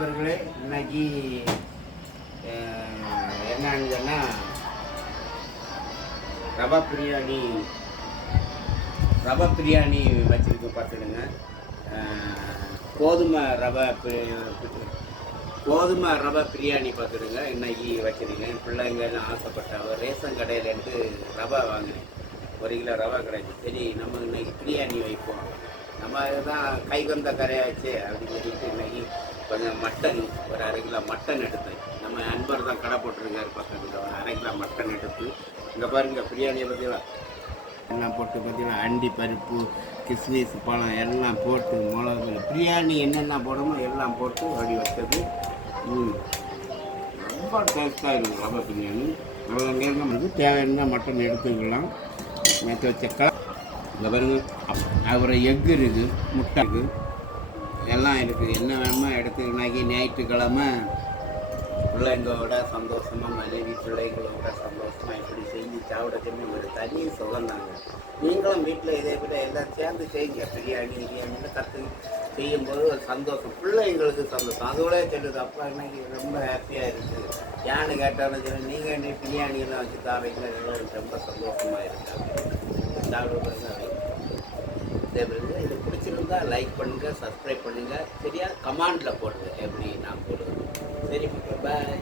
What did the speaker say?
நண்பர்களே, இன்னைக்கு என்னன்னு சொன்னால் ரவா பிரியாணி வச்சுருக்கு பார்த்துடுங்க. கோதுமை ரவை பிரியாணி பார்த்துடுங்க. இன்னைக்கு வச்சுருங்க. பிள்ளைங்கன்னு ஆசைப்பட்ட ரேஷன் கடையிலேருந்து ரவை வாங்கினேன். 1 கிலோ ரவை கிடைச்சி. சரி, நம்ம இன்னைக்கு பிரியாணி வைப்போம், நம்ம இதுதான் கை வந்த கரையாச்சு அப்படின்னு சொல்லிட்டு இன்னைக்கு கொஞ்சம் மட்டன், ஒரு 1/2 கிலோ மட்டன் எடுத்தேன். நம்ம அன்பர் தான் கடை போட்டிருக்காரு பக்கத்தில். ஒரு 1/2 கிலோ மட்டன் எடுத்து இங்கே பாருங்க, பிரியாணியை பார்த்தீங்களா எல்லாம் போட்டு பார்த்தீங்கன்னா அண்டி பருப்பு, கிஸ்மிஸ், பழம் எல்லாம் போட்டு மிளகு பிரியாணி என்னென்ன போடணுமோ எல்லாம் போட்டு அப்படி வச்சது. ரொம்ப டேஸ்ட்டாக இருக்கும் ரவை பிரியாணி. அவ்வளோ நேரம் வந்து தேவையான மட்டன் எடுத்துக்கலாம். நேற்று வச்சக்கா இங்கே பாருங்க, அப்புறம் எக்கு இருக்குது, முட்டை இருக்குது, எல்லாம் இருக்குது. என்ன வேணுமோ எடுத்துக்கினாக்கி ஞாயிற்றுக்கிழமை பிள்ளைங்களோட சந்தோஷமாக, மனைவி பிள்ளைங்களோட சந்தோஷமாக இப்படி செஞ்சு சாப்பிடச்சுன்னு ஒரு தனி சுகந்தாங்க. நீங்களும் வீட்டில் இதே விட எல்லாம் சேர்ந்து செய்யுங்க. பிரியாணின்னு கற்று செய்யும்போது ஒரு சந்தோஷம், பிள்ளைங்களுக்கு சந்தோஷம். அதோட சொல்லுது, அப்பா இன்னைக்கு ரொம்ப ஹாப்பியாக இருக்குது. ஏன்னு கேட்டாலும் சரி, நீங்கள் என்ன பிரியாணியெல்லாம் வச்சு தாரீங்க, ரொம்ப சந்தோஷமாக இருக்குது. சாப்பிடுறது இது பிடிச்சிருந்தா லைக் பண்ணுங்கள், சப்ஸ்கிரைப் பண்ணுங்கள், சரியா? கமெண்டில் போடுங்க எப்படி நான் போடுவேன். சரி, பாய்.